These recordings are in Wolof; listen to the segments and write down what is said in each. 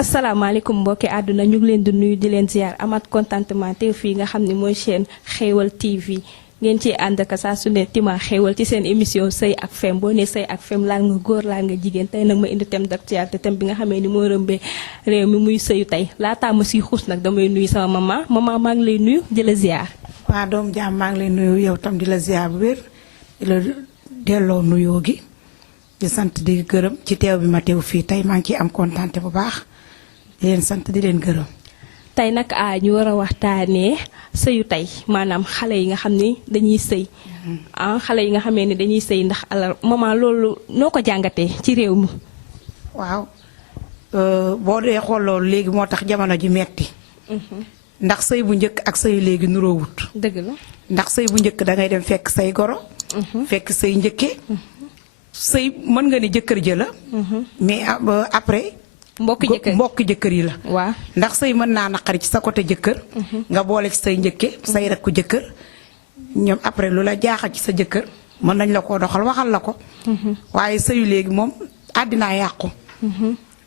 asalaamaaleykum mbokki àdduna ñu ngi leen di nuyu di leen ziar amat contentement teew fii nga xam ne mooy chaîne Xéewal TV ngeen ciy ànd ak saa su ne tima xéewal ci seen émission sëy ak fem boo ne sëy ak fem laal nga góor laal nga jigéen tey nag ma indi thème d'actualité thème bi nga xamee ni moo rëmbee réew mi muy sëyu tey laataa ma siy xuus nag damay nuyu sama maman maa ngi lay nuyu di la ziar. waa doom jaam maa ngi lay nuyu yow tam di la ziar bu wér di la delloo nuyoo gi di sant di gërëm ci teew bi ma teew fii tey maa ngi ciy am kontaante bu baax di leen sant di leen gërëm. tey nag ñu war a waxtaanee sëyu tey maanaam xale yi nga xam ni dañuy sëy xale yi nga xamee ni dañuy sëy ndax alal maman loolu noo ko jàngatee ci réew mi. waaw boo dee xool loolu léegi moo tax jamono ji metti ndax sëy bu njëkk ak sëyu léegi nuroowut. dëgg la ndax sëy bu njëkk da ngay dem fekk say goro. fekk say njëkke sëy mën nga ni jëkkër ja la. mais après. mbokk jëkkër yi la. waaw ndax sëy mën naa naqari ci sa côté jëkkër. nga boole ci say njëkke say rakku jëkkër ñoom après lu la jaaxal ci sa jëkkër mën nañ la koo doxal waxal la ko. waaye sëyu léegi moom àddinaa yàqu.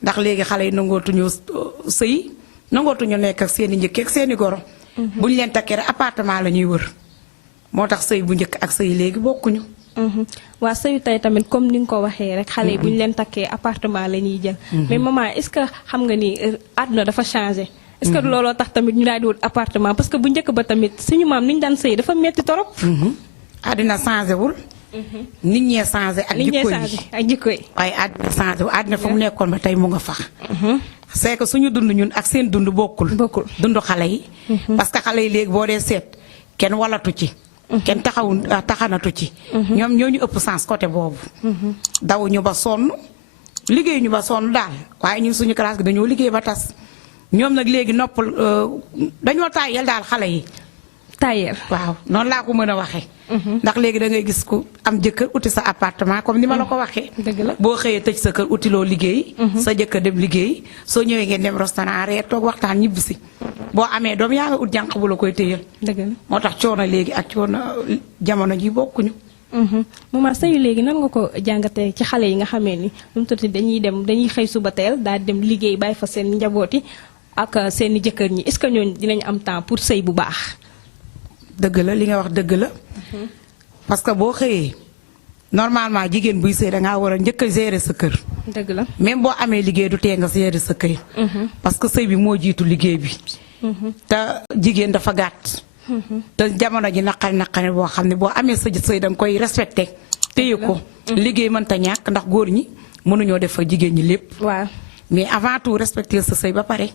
ndax léegi xale yi nangootuñu sëy nangootuñu nekk ak seen i njëkke ak seen i goro. bu ñu leen takkee rek appartement la ñuy wër moo tax sëy bu njëkk ak sëy léegi bokkuñu. waa sëyu tey tamit comme ni nga ko waxee rek xale yi bu ñu leen takkee appartement la ñuy jël. mais maman est-ce que xam nga ni àdduna dafa changé. est-ce que looloo tax tamit ñu daal di wut appartement parce que bu njëkk ba tamit suñu maam ni ñu daan sëy dafa metti torop. àddina changé wul. nit ñee changé ak jikko yi waaye àddina changé wul àddina fa mu nekkoon ba tey mu nga fax. c'est que suñu dund ñun ak seen dund bokkul. dund xale yi. parce que xale yi léegi boo dee seet kenn walatu ci. kenn taxanatu ci. ñoom ñoo ñu ëpp sens côté boobu. dawuñu ba sonn liggéeyuñu ba sonn daal waaye ñun suñu classe gi dañoo liggéey ba tas ñoom nag léegi noppal dañoo taayel daal xale yi. taayel waaw noonu laa ko mën a waxee. ndax léegi da ngay gis ku am jëkkër uti sa appartement comme ni ma la ko waxee. dëgg la boo xëyee tëj sa kër utiloo liggéey. sa jëkkër dem liggéey soo ñëwee ngeen dem restaurant reer toog waxtaan ñibbisi boo amee doom yaa nga ut jànq bu la koy téyal. dëgg la moo tax coono léegi ak coono jamono ji bokkuñu. maman sëyu léegi nan nga ko jàngatee ci xale yi nga xamee ni lu mu tudd dañuy xëy suba teel daal di dem liggéey bàyyi fa seen njabooti ak seen i jëkkër ñi est-ce que ñooñu dinañ am temps pour sëy bu baax. dëgg la li nga wax dëgg la. parce que boo xëyee normalement jigéen buy sëy dangaa war a njëkk a gérer sa kër. dëgg la même boo amee liggéey du tee nga gérer sa kër. parce que sëy bi moo jiitu liggéey bi. te jigéen dafa gàtt. te jamono ji naqari boo xam ne boo amee sa sëy danga koy respecté. téye ko liggéey mënta ñàkk ndax góor ñi mënuñoo def fa jigéen ñi lépp. waaw mais avant tout respecter sa sëy ba pare.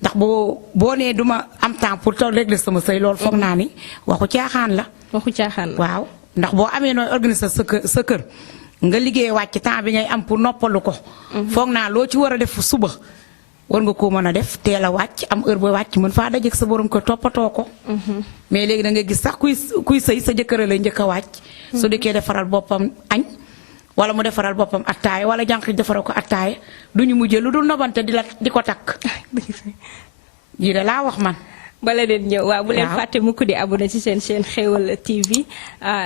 ndax boo nee duma am temps pour te régler sama sëy loolu foog naa ni waxu caaxaan la. waxu caaxaan la waaw ndax boo amee nooy organiser sa kër nga liggéey wàcc temps bi ngay am pour noppalu ko. foog naa loo ci war a def suba war nga koo mën a def teel a wàcc am heure ba wàcc mën faa dajeeg sa borom ko toppatoo ko. mais léegi da ngay gis sax kuy sëy sa jëkkër lay njëkk a wàcc. su dikkee defaral boppam añ. wala mu defaral boppam attaaya wala jànq defaral ko attaaya du ñu mujjee lu dul nobante di ko takk. lii de laa wax man. bala leen ñëw waaw bu leen fàtte mukk di abonné ci seen chaîne Xéewal TV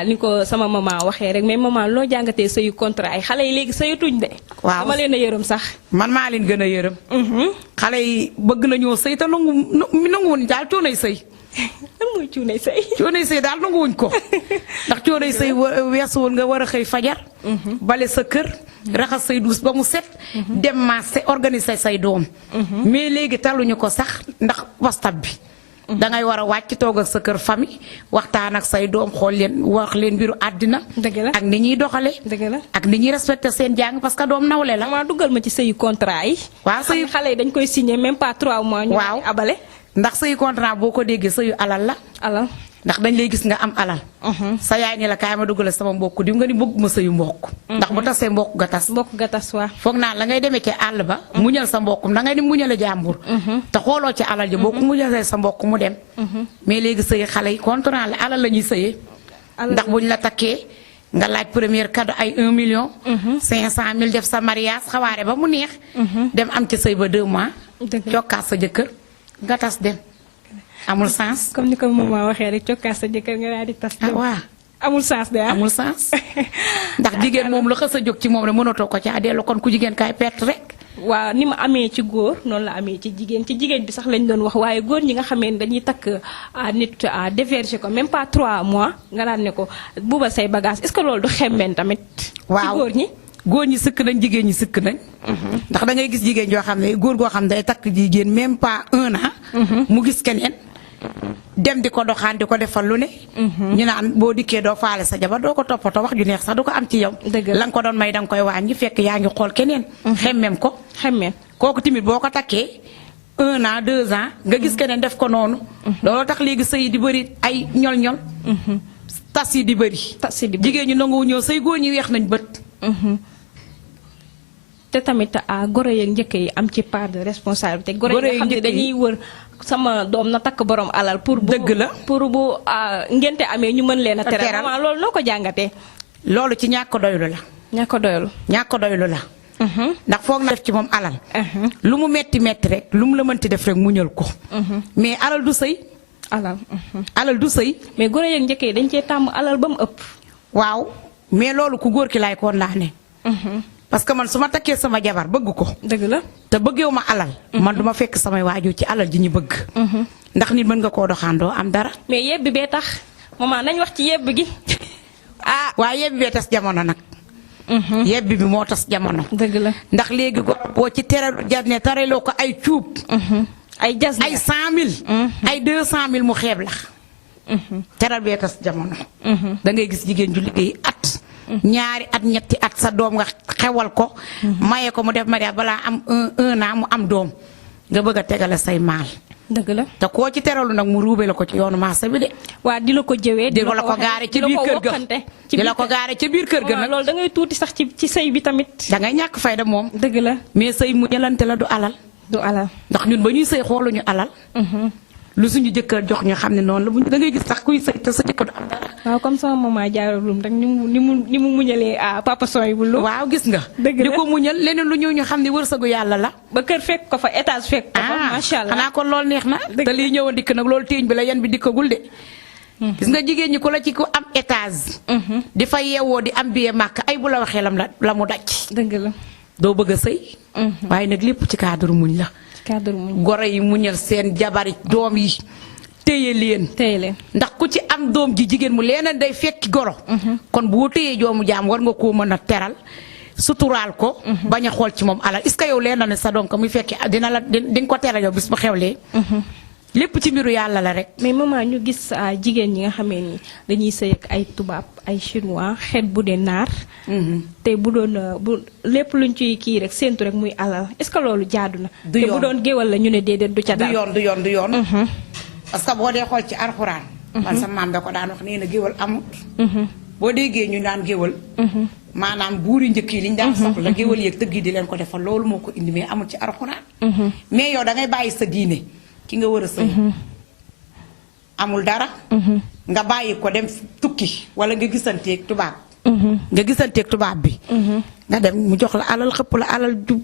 ni ko sama maman waxee rek mais maman loo jàngatee sëyu contrat ay xale yi léegi sëyatuñ de. waaw dama leen a yërëm sax. man maa leen gën a yërëm. xale yi bëgg nañoo sëy te nanguwuñ daal coonay sëy. lan mooy cuunay sëy. cuunay sëy daal nanguwuñ ko ndax cuunay sëy weesuwul nga war a xëy fajar. bale sa kër. raxas say duus ba mu set. dem marché organiser say doom. mais léegi taluñu ko sax ndax WhatsApp bi. dangay war a wàcc toog ak sa kër famille waxtaan ak say doom xool leen wax leen mbiru àddina. dëgg la ak ni ñuy doxale dëgg la ak ni ñuy respecté seen jàng parce que doom nawle la. maa duggal ma ci sëyu contrat yi. waaw sëyu xale yi dañ koy signé même pas 3 mois. ñu abale. ndax sëyu contrat boo ko déggee sëyu alal la. alal ndax dañ lay gis nga am alal. sa yaay ni la kaay ma duggale sama mbokk di nga ni bëgg ma sëyu mbokk. ndax bu tasee mbokk ga tas. mbokk ga tas waa. foog naa la ngay demee ci àll ba. muñal sa mbokkum da ngay ni muñal a jàmbur. te xooloo ci alal ji boo ko muñalee sa mbokk mu dem. mais léegi sëy xale yi contrat la alal la ñuy sëyee. ndax buñ la takkee nga laaj première cadeau ay 1 million. 500 000 def sa mariage xawaare ba mu neex. dem am ci sëy ba 2 mois. cokkaat sa jëkkër nga tas dem. amul sens. comme ni ko maman waxee rek cokkaas sa jëkkër nga daal di tas. waaw amul sens de amul sens ndax jigéen moom la xës a jóg ci moom rek mënatoo ko caa dellu kon ku jigéen kaay perte rek. waaw ni ma amee ci góor noonu la amee ci jigéen bi sax lañ doon wax waaye góor ñi nga xamee ne dañuy takk nit déverger ko même pas 3 mois nga naan ne ko buuba say bagage est-ce que loolu du xemmeen tamit. waaw ci góor ñi sëkk nañ jigéen ñi sëkk nañ. ndax da ngay gis jigéen joo xam ne góor goo xam ne day takk jigéen même pas 1 an. mu gis keneen. dem di ko doxaan di ko defal lu ne. ñu naan boo dikkee doo faale sa jabar doo ko toppatoo wax ju neex sax du ko am ci yow. la nga ko doon may da nga koy wàññi fekk yaa ngi xool keneen. xemmem ko. kooku tamit boo ko takkee 1 an 2 ans nga gis keneen def ko noonu. looloo tax léegi sëy di bëri ay ñol-ñol. tas yi di bëri. jigéen ñi nanguwu ñëw sëy góor ñi weex nañ bët. te tamit goro yeeg njëkk yi am ci part de responsabilité. goro yi nga xam ne dañuy wër sama doom na takk borom alal. pour bu dëgg la pour bu ngente amee ñu mën leen a teral. loolu noo ko jàngatee. loolu ci ñàkk doylu la. ñàkk doylu la. ndax foog na def ci moom alal. lu mu metti metti rek lu mu la mënti def rek muñal ko. mais alal du sëy. alal du sëy. mais goro yeeg njëkk yi dañ cee tàmm alal ba mu ëpp. waaw mais loolu ku góor ki laay koon laa ne. parce que man su ma takkee sama jabar bëgg ko. dëgg la te bëggeewu ma alal. man duma fekk samay waajur ci alal ji ñu bëgg. ndax nit mën nga koo doxaandoo am dara. mais yebbi bee tax maman nañ wax ci yebbi gi. waaye yebbi bee tas jamono nag. yebbi bi moo tas jamono. dëgg la ndax léegi boo ci jarne tareloo ko ay cuub. ay jas ay 100.000. ay 200.000 mu xeeb la. teral bee tas jamono. da ngay gis jigéen ju liggéey at. ñaari at ñetti at sa doom nga xewal ko. maye ko mu def mariage balaa am 1 an mu am doom nga bëgg a tegale say maal. dëgg la te koo ci teralu nag mu ruube la ko ci yoonu marché bi de. waa di la ko jëwee di la ko gaare ci biir kër ga di la ko gaare ci biir kër ga nag. loolu da ngay tuuti sax ci sëy bi tamit. da ngay ñàkk fayda moom. dëgg la mais sëy mu ñalante la du alal. ndax ñun ba ñuy sëy xooluñu alal. lu suñu jëkkër jox ñu xam ne noonu la bu da ngay gis sax kuy sëy te sa jëkkër du am dara. waaw comme sama maman Diarra Loum rek ni mu muñalee papa Soy bu lu. waaw gis nga. dëgg la di ko muñal leneen lu ñëw ñu xam ne wërsëgu yàlla la. ba kër fekk ko fa étage fekk ko fa. macha allah xanaa kon loolu neex na. te lii ñëwoon dikk nag loolu téeñ bi la yan bi dikkagul de. gis nga jigéen ñi ku la ci ku am étage. di fa yeewoo di am billet màkk ay bu la waxee la mu daj. dëgg la doo bëgg a sëy. waaye nag lépp ci cadre muñ la. goro yi muñal seen jabari doom yi. téye leen ndax ku ci am doom ji jigéen mu leneen day fekki goro. kon boo téyee joomu jaam war nga koo mën a teral suturaal ko. bañ a xool ci moom alal est-ce que yow leen na ne sa doom ko muy fekki dina la di nga ko teral yow bis bu xewlee. lépp ci mbiru yàlla la rek. mais maman ñu gis jigéen ñi nga xamee ni dañuy sëy ak ay tubaab ay chinois xeet bu dee naar. te bu doon bu lépp luñ ciy kii rek séentu rek muy alal est-ce que loolu jaadu na. du yoon te bu doon géwal la ñu ne déedéet du ca dal. du yoon. parce que boo dee xool ci alxuraan. man sa maam da ko daan wax nee na géwal amut. boo déggee ñu daan géwal. maanaam buuri njëkk yi liñ daan soxla géwal yeeg tëgg yi di leen ko defal loolu moo ko indi mais amul ci alxuraan. mais yow da ngay bàyyi sa diine ki nga war a sëy amul dara. nga bàyyi ko dem tukki wala nga gisanteeg tubaab. nga gisanteeg tubaab bi. nga dem mu jox la alal xëpp la alal ju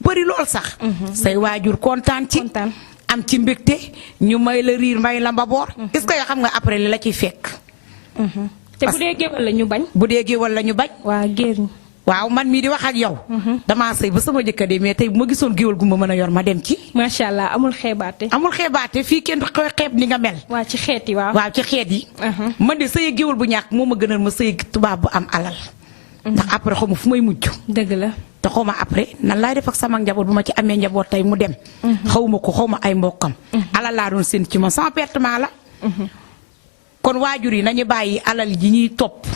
bëri lool sax. say waajur kontaan ci. am ci mbégte ñu may la riir may la mbaboor. est-ce que yoo xam nga après li la ciy fekk. te bu dee géwal la ñu bañ. bu dee géwal la ñu bañ. waa géer ñi. waaw man mii di wax ak yow. damaa sëy ba sama jëkkër de mais tey bu ma gisoon géwal gu ma mën a yor ma dem ci. macha allah amul xeebaate. amul xeebaate fii kenn koy xeeb ni nga mel. waa ci xeet yi waaw. waaw ci xeet yi. man de sëy géwal bu ñàkk moo ma gënal ma sëy tubaab bu am alal. ndax après xaw ma fu may mujj. dëgg la. te xaw ma après nan laay def ak sama njaboot bu ma ci amee njaboot tey mu dem. xaw ma ko xaw ma ay mbokkam. alal laa doon seen ci ma sama pertement la. kon waajur yi nañu bàyyi alal ji ñuy topp.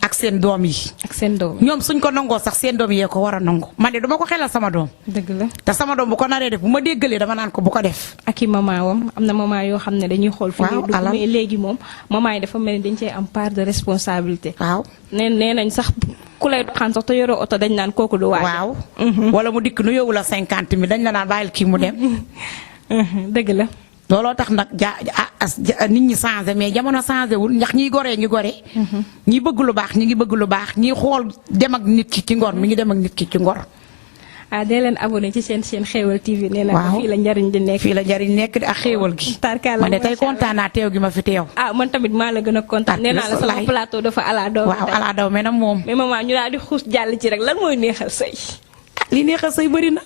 ak seen doom yi. ak seen doom ñoom suñ ko nangoo sax seen doom yee ko war a nangu man de duma ko xelal sama doom. dëgg la te sama doom bu ko naree def bu ma déggalee dama naan ko bu ko def. ak i maman wam am na maman yoo xam ne dañuy xool. fi ñuy dugg mais léegi moom maman yi dafa mel ni dañ cee am part de responsabilité. waaw nee nañ sax ku lay doxaan sax te yoroo oto dañ naan kooku du waaj. waaw wala mu dikk nu yóbbu la 50 000 dañ la naan bàyyil kii mu dem. dëgg la. looloo tax nag nit ñi changé mais jamono changé wul ndax ñiy goree ngi gore. ñi bëgg lu baax ñi ngi bëgg lu baax ñi xool dem ak nit ki ci ngor mi ngi dem ak nit ki ci ngor. dee leen abonné ci seen Xéewal TV. nee na fii la njariñ di nekk. fii la njariñ nekk ak xéewal gi. tarkaala man de tey kontaan naa teew gi ma fi teew. man tamit maa la gën a kontaan. nee naa la sama plateau dafa ala daw. waaw ala daw mais nag moom. mais maman ñu daal di xuus jàll ci rek lan mooy neexal sëy. li neex a sëy bëri na.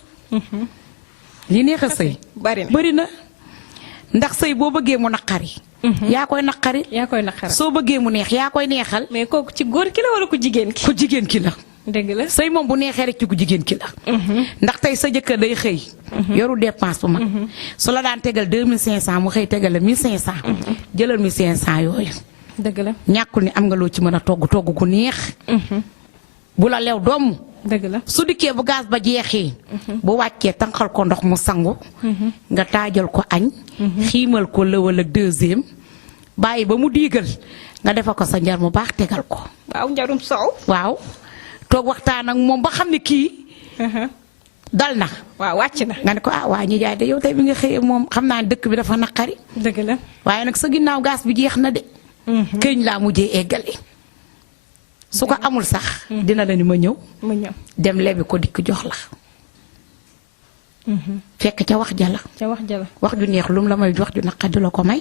li neex a sëy bëri na ndax sëy boo bëggee mu naqari. yaa koy naqari. soo bëggee mu neex yaa koy neexal. mais kooku ci góor ki la wala ku jigéen ki. ku jigéen ki la. dëgg la sëy moom bu neexee rek ci ku jigéen ki la. ndax tey sa jëkkër day xëy. yoru dépense bu mag. su la daan tegal 2500 mu xëy tegal la 1500. jëlal 1500 yooyu. dëgg la ñàkkul ni am nga loo ci mën a togg gu neex. bu la lew doom. dëgg la su dikkee bu gaz ba jeexee. bu wàccee tànqal ko ndox mu sangu. nga taajal ko añ. xiimal ko lëwal ak deuxième. bàyyi ba mu diigal nga defa ko sa njar mu baax tegal ko. waaw njarum soow. waaw toog waxtaan ak moom ba xam ne kii. dal na. waaw wàcc na. nga ne ko waa ñi jaay de yow tey bi nga xëyee moom xam naa dëkk bi dafa naqari. dëgg la waaye nag sa ginnaaw gaz bi jeex na de. këñ laa mujjee eggale. su ko amul sax. dina la ni ma ñëw. dem lebi ko dikk jox la. fekk ca wax jala. wax ju neex lum la may wax ju naqadi la ko may.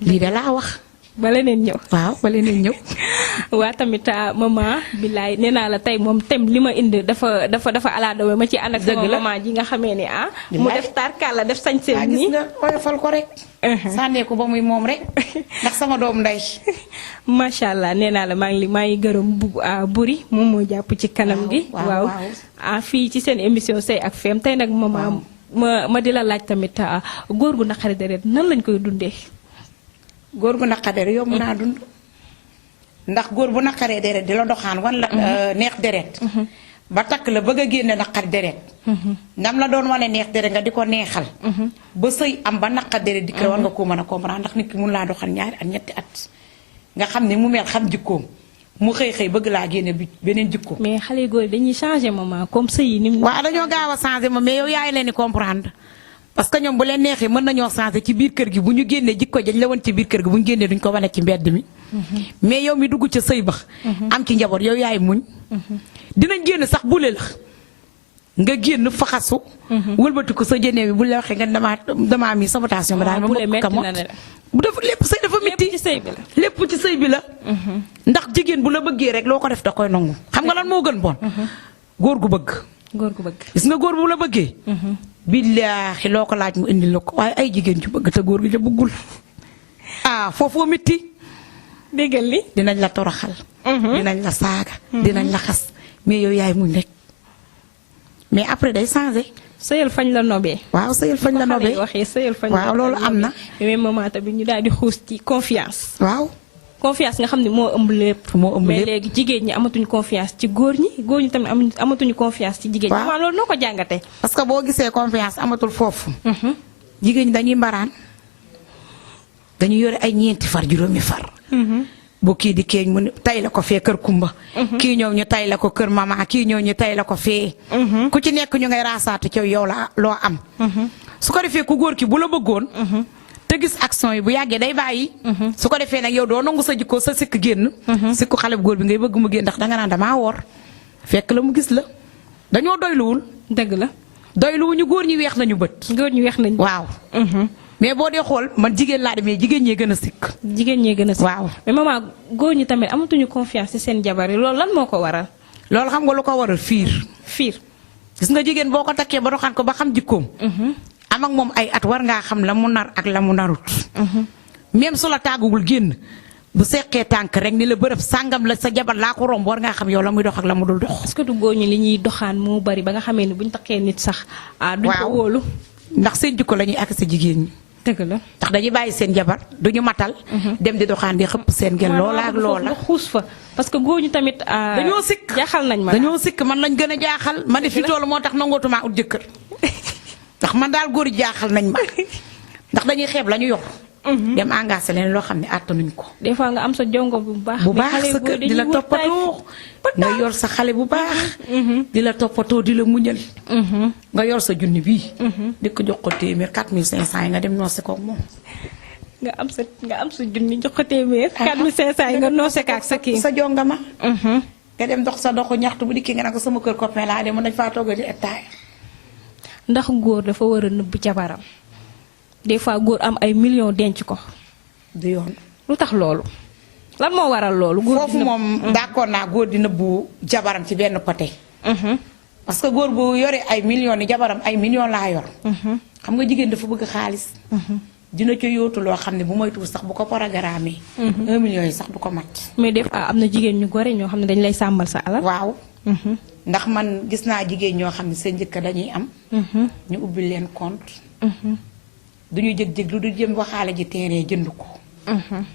lii de laa wax. ba leneen ñëw. waaw ba leneen ñëw. waa tamit maman billaay nee naa la tey moom tem li ma indi dafa alaadawe ma ci ànd ak sama maman ji nga xamee ni mu def tarkalla def sañ seen nii. gis nga oyofal ko rek. sànnee ko ba muy moom rek ndax sama doom nday. macha allah nee naa la maa ngi gërëm buri moom moo jàpp ci kanam gi. waaw fii ci seen émission Sey ak Fem tey nag maman ma di la laaj tamit góor gu naqari deret nan lañ koy dundee. góor gu naqari deret yomb naa dund. ndax góor bu naqaree deret di la doxaan wan la neex deret. ba takk la bëgg a génne naqari deret. nam la doon wane neex deret nga di ko neexal. ba sëy am ba naqari deret dikk war nga koo mën a comprendre ndax nit ki mun laa doxal 2 at 3 at. nga xam ne mu mel xam jikkoom mu xëy bëgg laa génne bi beneen jikko. mais xale góor dañuy changé maman comme sëy yi ni mu. waaw dañoo gaaw a changé ma mais yow yaay leen di comprendre. parce que ñoom bu leen neexee mën nañoo changé ci biir kër gi bu ñu génnee jikko jañ la woon ci biir kër gi bu ñu génnee duñ ko wane ci mbedd mi. mais yow mi dugg ca sëy ba. am ci njaboot yow yaay muñ. dinañ génn sax bule la nga génn faxasu. wëlbati ko sa jënee bi bu la waxee nga damaa mi sabotation ba daal ma mbokk ka mot bu dafa lépp sëy dafa métti. lépp ci sëy bi la. ndax jigéen bu la bëggee rek loo ko def da koy nangu. xam nga lan moo gën bon. góor gu bëgg. gis nga góor bu la bëggee. billaahi loo ko laaj mu indi la ko waaye ay jigéen ju bëgg te góor gi ja bëggul. foofoo métti. déggal li dinañ la toroxal. dinañ la saaga. dinañ la xas mais yow yaay muñ rek. mais après day changé. sëyal fañ la nobee. waaw sëyal fañ la nobee waaw loolu am na. mais maman tamit ñu daal di xuus ci confiance. waaw. confiance nga xam ne moo ëmb lépp. mais léegi jigéen ñi amatuñu confiance ci góor ñi tamit amatuñu confiance ci jigéen ñi. waaw loolu noo ko jàngatee. parce que boo gisee confiance amatul foofu. jigéen ñi dañuy mbaraan. dañuy yore ay ñeenti far juróomi far. bu kii di keeñ mu ne tay la ko fee kër kumba. kii ñëw ñu tay la ko kër mama kii ñëw ñu tay la ko fee. ku ci nekk ñu ngay raasaatu ci yow la loo am. su ko defee ku góor ki bu la bëggoon. te gis action yi bu yàggee day bàyyi. su ko defee nag yow doo nangu sa jikko sa sikk génn. sikku xale bu góor bi ngay bëgg mu génn ndax danga naan damaa woor. fekk la mu gis la dañoo doyluwul. dëgg la doyluwuñu góor ñi weex nañu bët. góor ñi weex nañu waaw. mais boo dee xool man jigéen laa demee jigéen ñee gën a sikk. jigéen ñee gën a sikk waaw. mais maman góor ñi tamit amatuñu confiance ci seen jabar yi loolu lan moo ko waral. loolu xam nga lu ko waral fiir. gis nga jigéen boo ko takkee ba doxaan ko ba xam jikkoom. am ak moom ay at war ngaa xam la mu nar ak la mu narut. même su la tàggugul génn bu seqee tànk rek ni la bërëb sàngam la sa jabar laa ko romb war ngaa xam yow la muy dox ak la mu dul dox. est-ce que du góor ñi li ñuy doxaan moo bari ba nga xamee ni buñ takkee nit sax. duñ ko wóolu. ndax seen jikko la ñuy ak sa jigéen ñi. dëgg la ndax dañuy bàyyi seen jabar duñu matal. dem di doxaan di xëpp seen gel loola ak loola. xuus fa parce que góor ñi tamit. dañoo sikk jaaxal nañ ma dañoo sikk man lañ gën a jaaxal. man de fi toll moo tax nangootuma ut jëkkër. ndax man daal góor jaaxal nañ ma ndax dañuy xeeb la ñu yor. dem engagé leen loo xam ne àttanuñ ko. des fois nga am sa jongo bu baax. bu baax sa kër di la toppatoo. nga yor sa xale bu baax. di la toppatoo di la muñal. nga yor sa junni bii. di ko jox ko téeméer 4500 yi nga dem noose ko moom. nga am sa junni jox ko téeméer. 4500 yi nga noose ko ak sa kii. sa jongama. nga dem dox sa doxu ñaxtu bu dikki nga ne ko sama kër copain laa dem mën nañ faa toggal di ettaay. ndax góor dafa war a nëbb jabaram. des fois góor am ay millions denc ko. du yoon lu tax loolu. lan moo waral loolu. góor foofu moom d'accord naa góor di nëbbu jabaram ci benn côté. parce que góor bu yore ay millions ni jabaram ay millions laa yor. xam nga jigéen dafa bëgg xaalis. dina ci yóotu loo xam ne bu moytuwul sax bu ko programmee. 1 million yi sax du ko mat. mais des fois am na jigéen ñu gore ñoo xam ne dañ lay sàmmal sa alal. waaw. ndax man gis naa jigéen ñoo xam ne seen njëkk dañuy am. ñu ubbi leen compte. duñu jëg-jëg lu du jëm waxaale ji terrain jënd ko.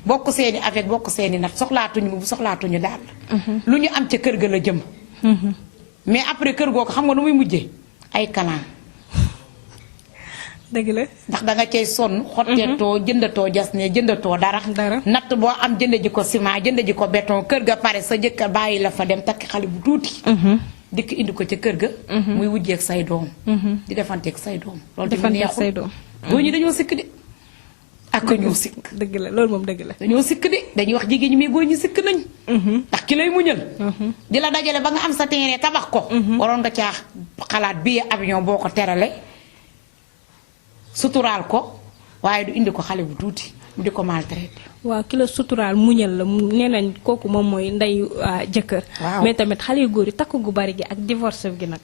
bokk seeni avec bokk seeni nag soxlaatuñu bu soxlaatuñu daal. lu ñu am ca kër ga la jëm. mais après kër googu xam nga nu muy mujjee ay kanaan. dëgg la ndax da nga cay sonn. xotteetoo jëndatoo jas ne jëndatoo dara. natt boo am jënd ji ko ciment jënd ji ko béton kër ga pare sa jëkkër bàyyi la fa dem takki xale bu tuuti. dikk indi ko ca kër ga. muy wujjeeg say doom. di defanteeg say doom. loolu tamit neexul góor ñi dañoo sikk de. ak ñoo sikk. dëgg la loolu moom dëgg la. dañoo sikk de dañuy wax jigéen ñi mais góor ñi sikk nañ. ndax ki lay muñal. di la dajale ba nga am sa terrain tabax ko. waroon nga caa xalaat bii avion boo ko terale suturaal ko waaye du indi ko xale bu tuuti mu di ko maltraité. waaw ki la suturaal muñal la nee nañ kooku moom mooy ndeyu jëkkër. mais tamit xale yu góor yi takk gu bari gi ak divorce gi nag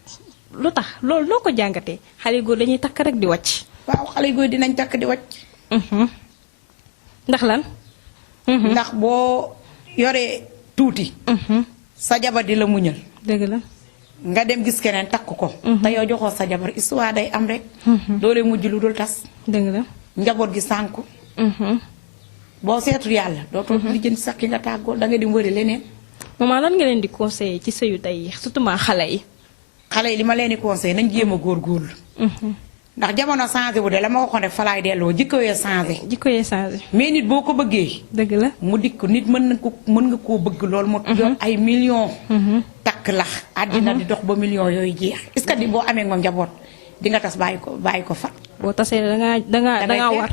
lu tax loolu noo ko jàngatee xale yu góor dañuy takk rek di wàcc. waaw xale yu góor dinañ takk di wàcc. ndax lan. ndax boo yoree tuuti. sa jabar di la muñal. dëgg la. nga dem gis keneen takk ko. te yow joxoo sa jabar histoire day am rek. doole mujj lu dul tas. dëgg la. njaboot gi sànku. boo seetul yàlla dootoo lijjanti sax ki nga tàggoo da nga di wëri leneen. maman lan nga leen di conseiller ci sëyu tey surtout ma xale yi. xale yi li ma leen di conseiller nañ jéem a góorgóorlu. ndax jamono changé bu de la ma waxoon rek fa laay delloo jikko yee changé. jikko yee changé. mais nit boo ko bëggee. dëgg la mu dikk nit mën nga koo bëgg lool mu yor ay millions. takk la àddina di dox ba millions yooyu jeex est-ce que di boo amee moom njaboot di nga tas bàyyi ko fa. boo tasee dangaa war.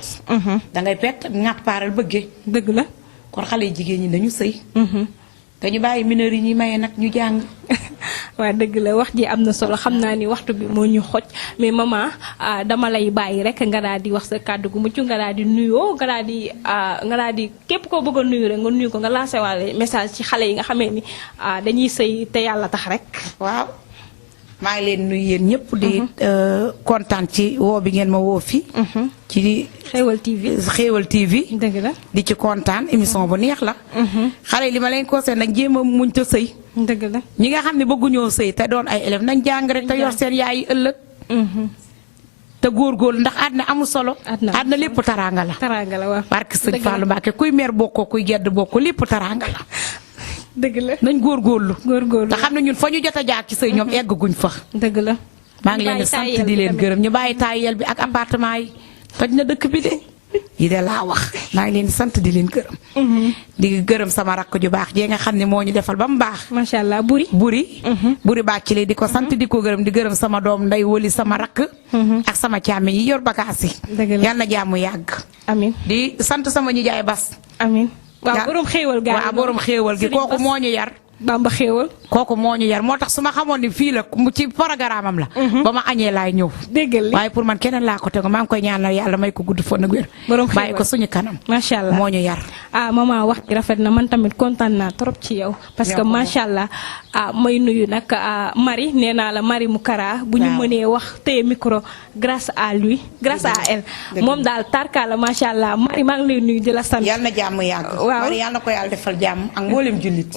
dangay perte ñàppaaral bëggee. dëgg la kon xale yi jigéen ñi nañu sëy. dañu bàyyi mineur yi ñuy maye nag ñu jàng. waaw dëgg la wax ji am na solo xam naa ni waxtu bi moo ñu xoj mais maman dama lay bàyyi rek nga daal di wax sa kàddu gu mucc nga daal di nuyoo nga daal di képp koo bëgg a nuyu rek nga nuyu ko nga lancé waale message ci xale yi nga xamee ni dañuy sëy te yàlla tax rek. waaw maa ngi leen nuyu yéen ñëpp di kontaan ci woo bi ngeen ma woo fii. ci Xéewal TV. Xéewal TV. dëgg la di ci kontaan émission bu neex la. xale yi li ma leen conseillé nag jéem a muñ ta sëy. dëgg la ñi nga xam ne bëgguñoo sëy te doon ay élèves nañ jàng rek te yor seen yaay yi ëllëg. te góorgóorlu ndax àddina amul solo. àddina lépp taraanga la. taraanga la waaw. barke Sëñ Fallou Mbacké kuy mer bokkoo kuy gedd bokkoo lépp taraanga la. dëgg la nañ góorgóorlu. te xam ne ñun fa ñu jot a jaar ci sëy ñoom egguñ fa. dëgg la. maa ngi leen di sant di leen gërëm ñu bàyyi taayel bi ak appartement yi toj na dëkk bi de. yi de laa wax maa ngi leen di sant di leen gërëm. di gërëm sama rakk ju baax jee nga xam ne moo ñu defal ba mu baax. macha allah buri bàcc li di ko sant di ko gërëm di gërëm sama doom nday woli sama rakk. ak sama càmmiñ yi yor bagaas yi. yal na jàmm yàgg. amiin di sant sama ñi jaay bas. amiin waaw borom xéewal gaa waaw borom xéewal gi kooku moo ñu yar. Bamba xéewal kooku moo ñu yar moo tax su ma xamoon ni fii la ci programme am la. ba ma añee laay ñëw. déggal waaye pour man keneen laa ko tegu maa ngi koy ñaanal yàlla may ko gudd fan ak wér. borom xéewal bàyyi ko suñu kanam. macha allah moo ñu yar. maman wax ji rafet na man tamit kontaan naa trop ci yow. parce que macha allah may nuyu nag Marie nee naa la Marie Moukara. bu ñu mënee wax téye micro grâce à lui grâce à elle. moom daal tarka la macha allah Marie maa ngi lay nuyu di la sant. yal na jàmm yàgg. waaw Marie yal na ko yàlla defal jàmm ak mboolem jullit.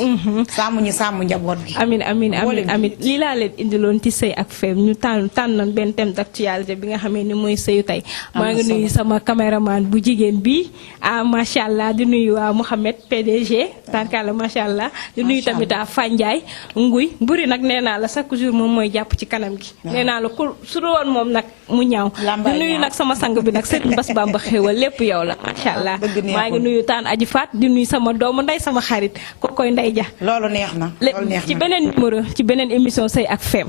sàmm ñu sàmm njaboot gi. amiin lii laa leen indiloon ci sëy ak fem ñu tànnoon benn thème d'actualité bi nga xamee ni mooy sëyu tey. maa ngi nuyu sama caméraman bu jigéen bi macha allah di nuyu Mouhamed PDG tarka la macha allah. di nuyu tamit Fandiaye nguy buri nag nee naa la chaque jour moom mooy jàpp ci kanam gi. nee naa la ku su doon moom nag mu ñaaw. di nuyu nag sama sang bi nag Serigne Bass Bamba xéwal lépp yow la macha allah. maa ngi nuyu taan aji faat di nuyu sama doomu ndey sama xarit ko koy ndey ja. loolu neex na ci beneen numéro ci beneen émission sëy ak fem